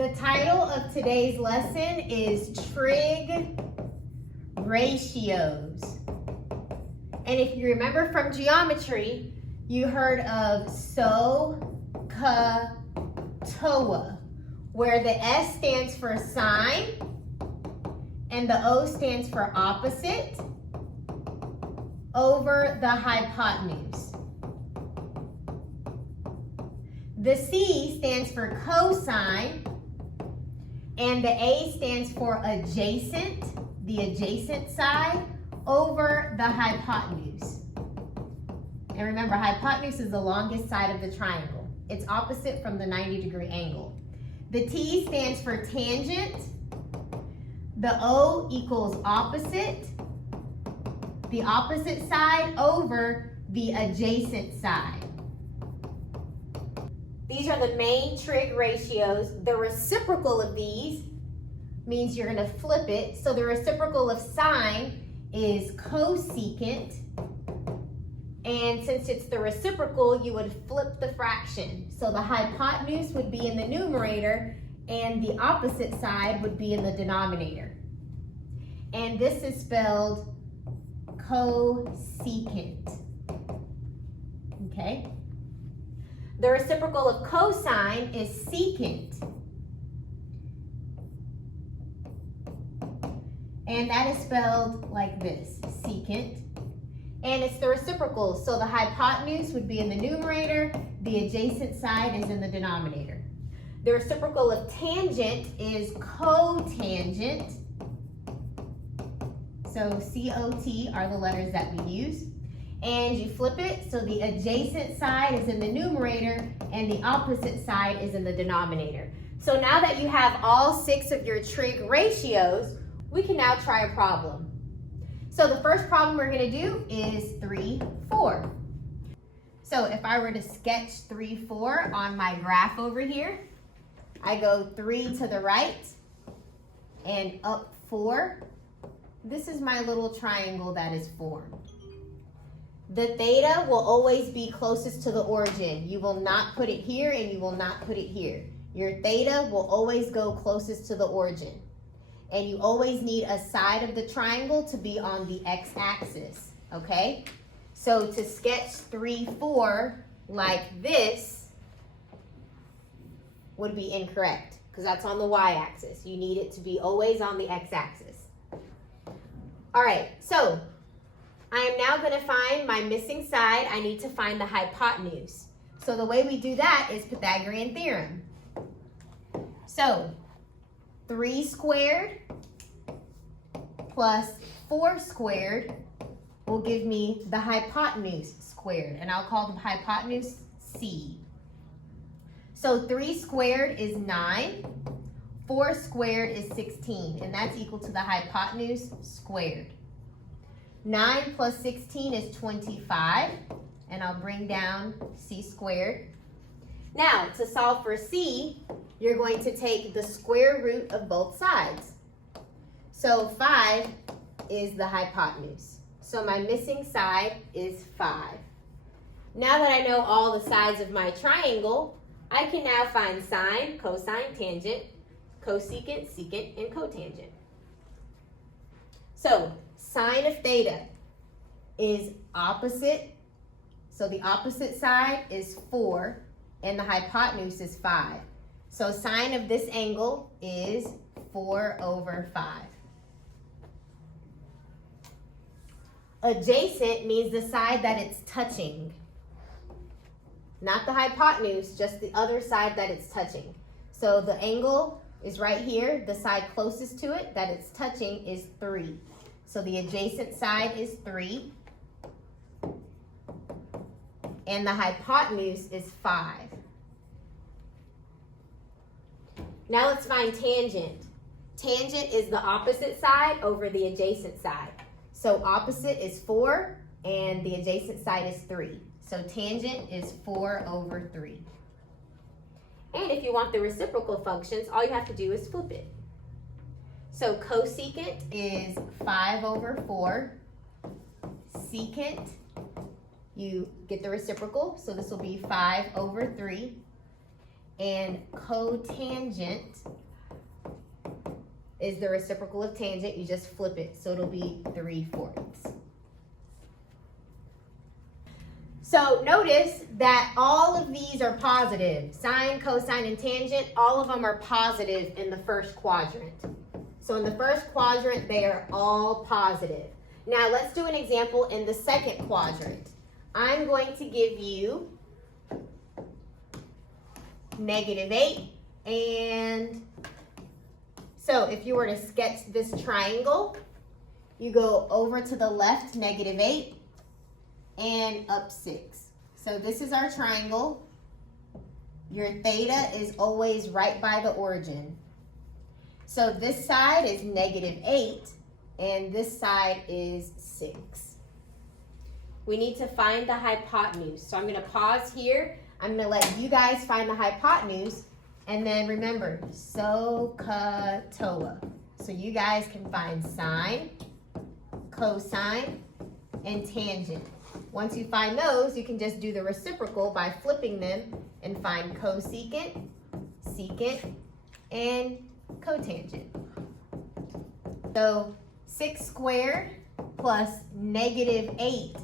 The title of today's lesson is Trig Ratios. And if you remember from geometry, you heard of SOHCAHTOA, where the S stands for sine and the O stands for opposite over the hypotenuse. The C stands for cosine, and the A stands for adjacent, the adjacent side, over the hypotenuse. And remember, hypotenuse is the longest side of the triangle. It's opposite from the 90-degree angle. The T stands for tangent. The O equals opposite, the opposite side over the adjacent side. These are the main trig ratios. The reciprocal of these means you're going to flip it. So the reciprocal of sine is cosecant. And since it's the reciprocal, you would flip the fraction. So the hypotenuse would be in the numerator and the opposite side would be in the denominator. And this is spelled cosecant. Okay? The reciprocal of cosine is secant. And that is spelled like this, secant. And it's the reciprocal, so the hypotenuse would be in the numerator, the adjacent side is in the denominator. The reciprocal of tangent is cotangent. So COT are the letters that we use. And you flip it, so the adjacent side is in the numerator and the opposite side is in the denominator. So now that you have all 6 of your trig ratios, we can now try a problem. So the first problem we're going to do is 3, 4. So if I were to sketch 3, 4 on my graph over here, I go 3 to the right and up 4. This is my little triangle that is formed. The theta will always be closest to the origin. You will not put it here and you will not put it here. Your theta will always go closest to the origin. And you always need a side of the triangle to be on the x-axis, okay? So to sketch 3, 4 like this would be incorrect because that's on the y-axis. You need it to be always on the x-axis. All right, so I am now going to find my missing side. I need to find the hypotenuse. So the way we do that is Pythagorean theorem. So 3 squared plus 4 squared will give me the hypotenuse squared, and I'll call the hypotenuse C. So 3 squared is 9, 4 squared is 16, and that's equal to the hypotenuse squared. 9 plus 16 is 25, and I'll bring down C squared. Now, to solve for C, you're going to take the square root of both sides. So 5 is the hypotenuse. So my missing side is 5. Now that I know all the sides of my triangle, I can now find sine, cosine, tangent, cosecant, secant, and cotangent. So sine of theta is opposite. So the opposite side is 4 and the hypotenuse is 5. So sine of this angle is 4 over 5. Adjacent means the side that it's touching. Not the hypotenuse, just the other side that it's touching. So the angle is right here. The side closest to it that it's touching is 3. So the adjacent side is 3. And the hypotenuse is 5. Now let's find tangent. Tangent is the opposite side over the adjacent side. So opposite is 4 and the adjacent side is 3. So tangent is 4 over 3. And if you want the reciprocal functions, all you have to do is flip it. So cosecant is 5 over 4. Secant, you get the reciprocal, so this will be 5 over 3. and cotangent is the reciprocal of tangent. You just flip it, so it'll be 3/4. So notice that all of these are positive. Sine, cosine, and tangent, all of them are positive in the first quadrant. So in the first quadrant, they are all positive. Now let's do an example in the second quadrant. I'm going to give you -8, and so if you were to sketch this triangle, you go over to the left, -8, and up 6. So this is our triangle. Your theta is always right by the origin. So this side is -8, and this side is 6. We need to find the hypotenuse. So I'm going to pause here. I'm going to let you guys find the hypotenuse, and then remember, SOHCAHTOA. So you guys can find sine, cosine, and tangent. Once you find those, you can just do the reciprocal by flipping them and find cosecant, secant, and cotangent. So 6 squared plus -8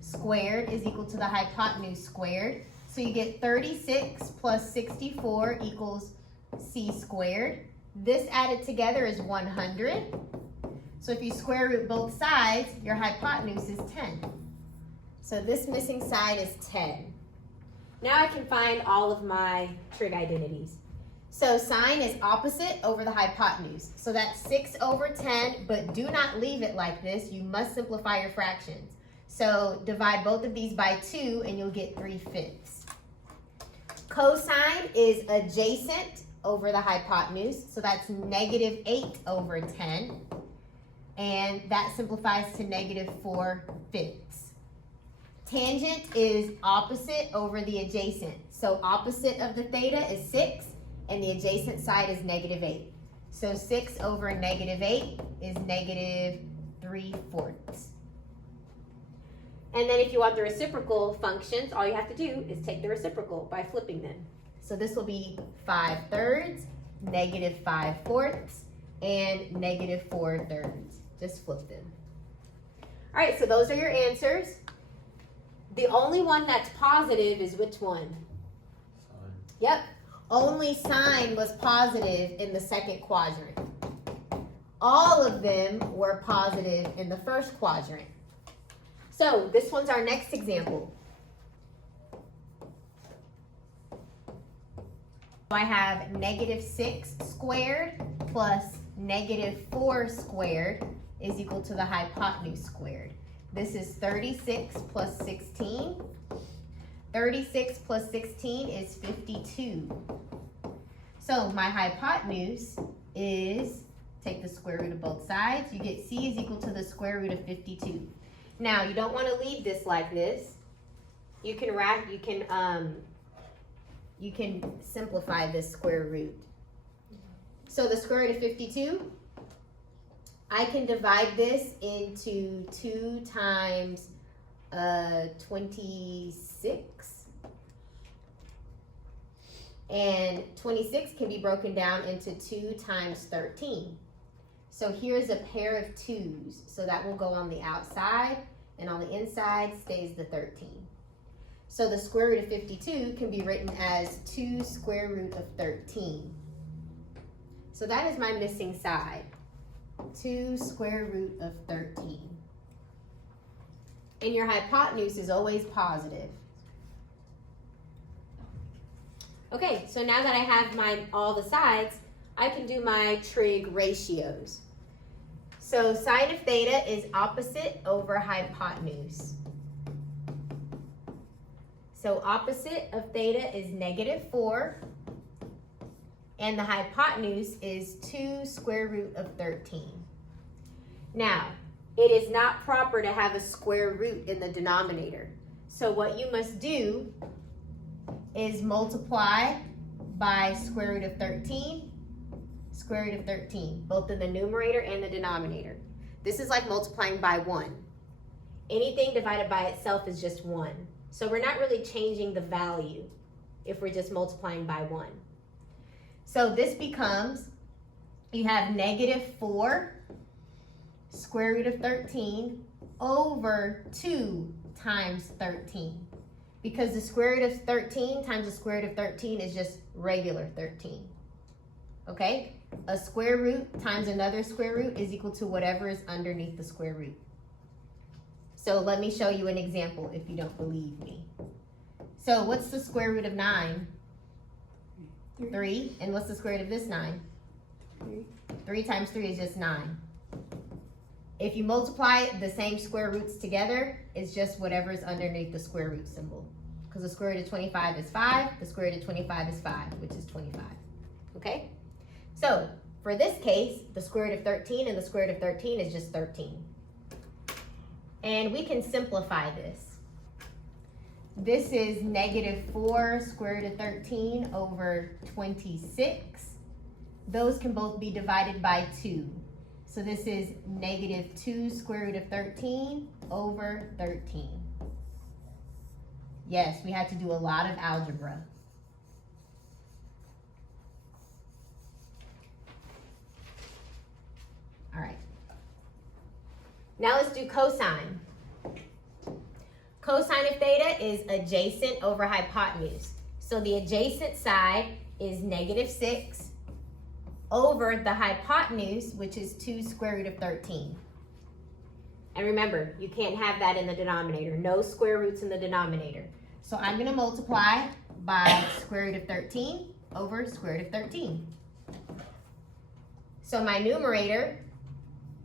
squared is equal to the hypotenuse squared. So you get 36 plus 64 equals c squared. This added together is 100. So if you square root both sides, your hypotenuse is 10. So this missing side is 10. Now I can find all of my trig identities. So sine is opposite over the hypotenuse. So that's 6/10, but do not leave it like this. You must simplify your fractions. So divide both of these by 2 and you'll get 3/5. Cosine is adjacent over the hypotenuse. So that's -8/10. And that simplifies to -4/5. Tangent is opposite over the adjacent. So opposite of the theta is 6, and the adjacent side is -8. So 6/8 is -3/4. And then if you want the reciprocal functions, all you have to do is take the reciprocal by flipping them. So this will be 5/3, -5/4, and -4/3. Just flip them. All right, so those are your answers. The only one that's positive is which one? Sine. Yep. Only sine was positive in the second quadrant. All of them were positive in the first quadrant. So this one's our next example. I have -6 squared plus -4 squared is equal to the hypotenuse squared. This is 36 plus 16. 36 plus 16 is 52. So my hypotenuse is, take the square root of both sides, you get c is equal to the square root of 52. Now you don't want to leave this like this. You can simplify this square root. So the square root of 52, I can divide this into 2 times 26. And 26 can be broken down into 2 times 13. So here's a pair of 2's. So that will go on the outside, and on the inside stays the 13. So the square root of 52 can be written as 2 square root of 13. So that is my missing side. 2 square root of 13. And your hypotenuse is always positive. Okay, so now that I have all the sides, I can do my trig ratios. So sine of theta is opposite over hypotenuse. So opposite of theta is -4. And the hypotenuse is 2 square root of 13. Now, it is not proper to have a square root in the denominator. So what you must do is multiply by square root of 13, square root of 13, both in the numerator and the denominator. This is like multiplying by 1. Anything divided by itself is just 1. So we're not really changing the value. if we're just multiplying by 1. So this becomes, you have -4 square root of 13 over 2 times 13. Because the square root of 13 times the square root of 13 is just regular 13. Okay? A square root times another square root is equal to whatever is underneath the square root. So let me show you an example if you don't believe me. So what's the square root of 9? 3. And what's the square root of this 9? 3. 3 times 3 is just 9. If you multiply the same square roots together, it's just whatever is underneath the square root symbol. Because the square root of 25 is 5, the square root of 25 is 5, which is 25. Okay? So, for this case, the square root of 13 and the square root of 13 is just 13. And we can simplify this. This is -4 square root of 13 over 26. Those can both be divided by 2. So this is -2 square root of 13 over 13. Yes, we had to do a lot of algebra. All right. Now let's do cosine. Cosine of theta is adjacent over hypotenuse. So the adjacent side is -6 over the hypotenuse, which is 2 square root of 13. And remember, you can't have that in the denominator. No square roots in the denominator. So I'm going to multiply by square root of 13 over square root of 13. So my numerator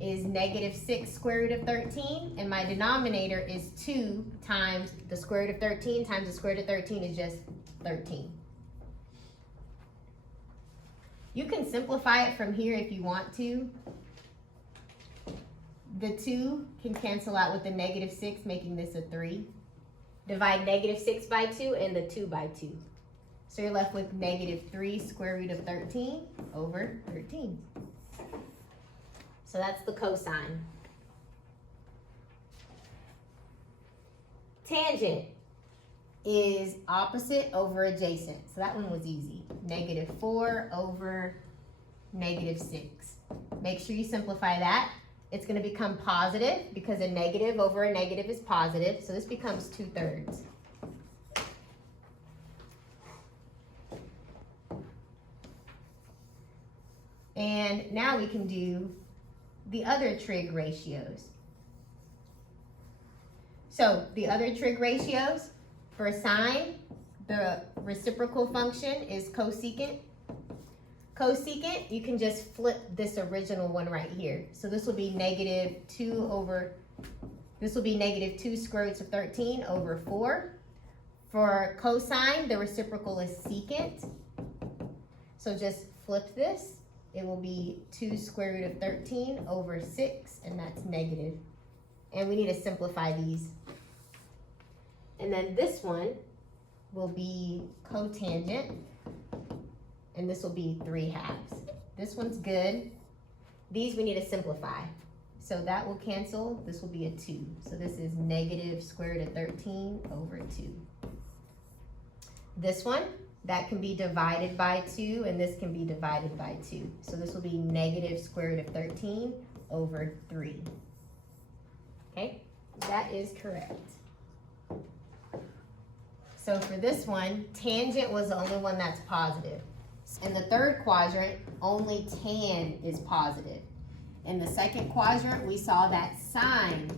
is -6 square root of 13, and my denominator is 2 times the square root of 13 times the square root of 13 is just 13. You can simplify it from here if you want to. The 2 can cancel out with the -6, making this a 3. Divide -6 by 2 and the 2 by 2. So you're left with -3 square root of 13 over 13. So that's the cosine. Tangent is opposite over adjacent. So that one was easy. -4 over -6. Make sure you simplify that. It's going to become positive because a negative over a negative is positive. So this becomes 2/3. And now we can do the other trig ratios. So the other trig ratios, for sine, the reciprocal function is cosecant. Cosecant, you can just flip this original one right here. So this will be -2 square roots of 13 over 4. For cosine, the reciprocal is secant. So just flip this. It will be 2 square root of 13 over 6, and that's negative. And we need to simplify these. And then this one will be cotangent, and this will be 3/2. This one's good. These we need to simplify. So that will cancel. This will be a 2. So this is negative square root of 13 over 2. This one, that can be divided by 2, and this can be divided by 2. So this will be negative square root of 13 over 3. Okay, that is correct. So for this one, tangent was the only one that's positive. In the third quadrant, only tan is positive. In the second quadrant, we saw that sine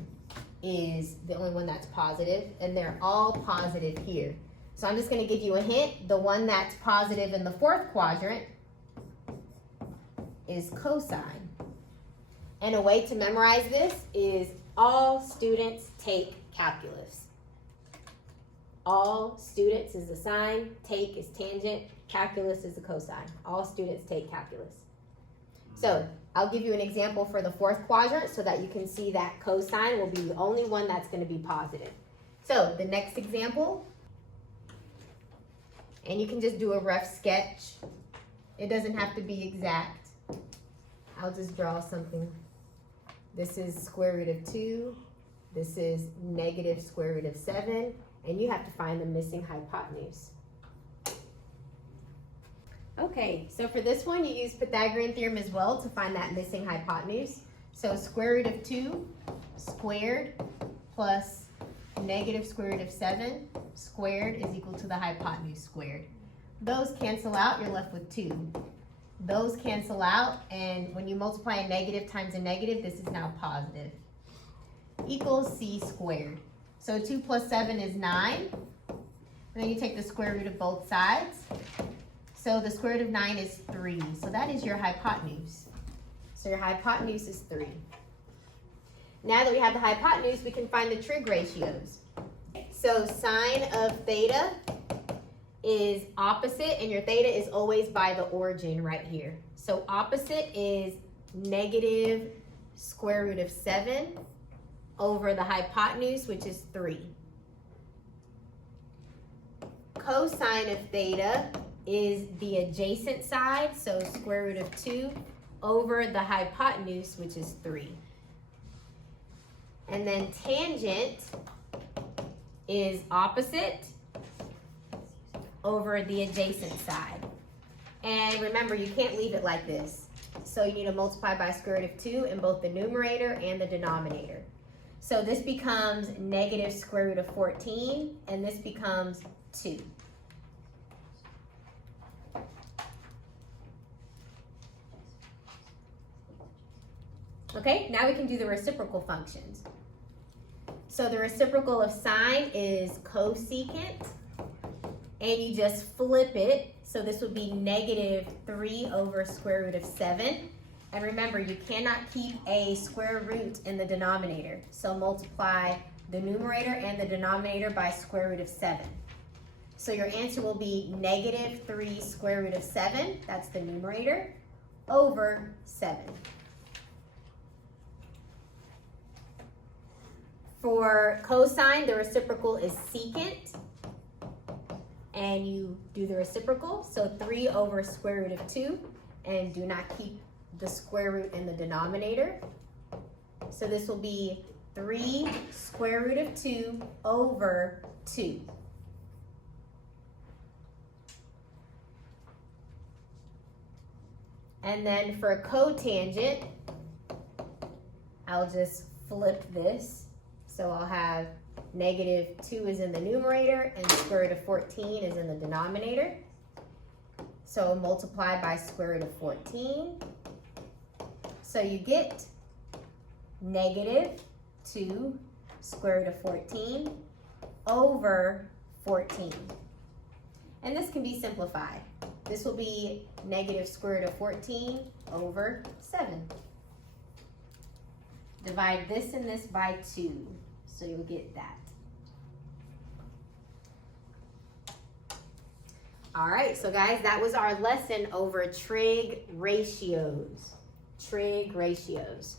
is the only one that's positive, and they're all positive here. So I'm just going to give you a hint. The one that's positive in the fourth quadrant is cosine. And a way to memorize this is all students take calculus. All students is the sine, take is tangent, calculus is the cosine. All students take calculus. So I'll give you an example for the fourth quadrant so that you can see that cosine will be the only one that's going to be positive. So the next example, and you can just do a rough sketch. It doesn't have to be exact. I'll just draw something. This is square root of 2. This is negative square root of 7. And you have to find the missing hypotenuse. Okay, so for this one, you use Pythagorean theorem as well to find that missing hypotenuse. So square root of 2 squared plus negative square root of 7 squared is equal to the hypotenuse squared. Those cancel out, you're left with 2. Those cancel out, and when you multiply a negative times a negative, this is now positive. Equals c squared. So 2 plus 7 is 9. And then you take the square root of both sides. So the square root of 9 is 3. So that is your hypotenuse. So your hypotenuse is 3. Now that we have the hypotenuse, we can find the trig ratios. So sine of theta is opposite, and your theta is always by the origin right here. So opposite is negative square root of 7 over the hypotenuse, which is 3. Cosine of theta is the adjacent side, so square root of 2 over the hypotenuse, which is 3. And then tangent is opposite over the adjacent side. And remember, you can't leave it like this. So you need to multiply by square root of 2 in both the numerator and the denominator. So this becomes negative square root of 14, and this becomes 2. Okay, now we can do the reciprocal functions. So the reciprocal of sine is cosecant, and you just flip it. So this would be negative 3 over square root of 7. And remember, you cannot keep a square root in the denominator. So multiply the numerator and the denominator by square root of 7. So your answer will be negative 3 square root of 7, that's the numerator, over 7. For cosine, the reciprocal is secant, and you do the reciprocal, so 3 over square root of 2, and do not keep the square root in the denominator. So this will be 3 square root of 2 over 2. And then for a cotangent, I'll just flip this. So I'll have negative 2 is in the numerator and square root of 14 is in the denominator. So multiply by square root of 14. So you get negative 2 square root of 14 over 14. And this can be simplified. This will be negative square root of 14 over 7. Divide this and this by 2, so you'll get that. All right, so guys, that was our lesson over trig ratios. Trig ratios.